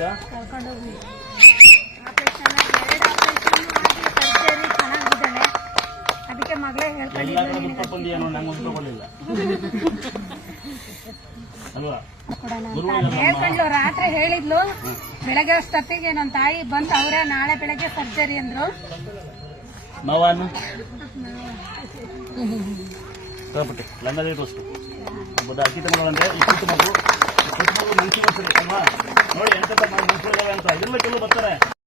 ಆಯ್ತಾ? ಕರ್ಕೊಂಡು ಹೋಗಿ ಆಪರೇಷನ್ ಎರಡು ಆಪರೇಷನ್ ಆಗಿ ಸರ್ಜರಿ ಚೆನ್ನಾಗಿದ್ದಾಳೆ ಅದಕ್ಕೆ ಮಗಳೇ ಎಲ್ಲ ಹೇಳ್ಕೊಂಡಿದ್ದು ಕಡೆ ದುಡ್ಡು ಬಂದಿ ಏನೋ ನಂಗೆ ಒಂದು ತಗೊಳ್ಳಿಲ್ಲ. ಅಲ್ವಾ? ಕೊಡೋಣ ಅಂತ. ಹೇಳ್ಕೊಂಡ್ಲು ರಾತ್ರಿ ಹೇಳಿದ್ಲು. ಬೆಳಗ್ಗೆ ಅಷ್ಟೊತ್ತಿಗೆ ನನ್ನ ತಾಯಿ ಬಂದು ಅವರೇ ನಾಳೆ ಬೆಳಗ್ಗೆ ಸರ್ಜರಿ ಅಂದ್ರು. ನೋವನ್ನು ತಗೊಬಿಟ್ಟೆ ತೋರಿಸ್ತು ಅಕ್ಕಿ ಮಗು. ಇಪ್ಪತ್ತು ಮಗು ಮನ್ಸಿಗೆ ಬರ್ತದೆ ಅಲ್ವಾ? ಅಂತ. ಹೆಲ್ಮೆಟ್ ಅನ್ನು ಬರ್ತಾರೆ.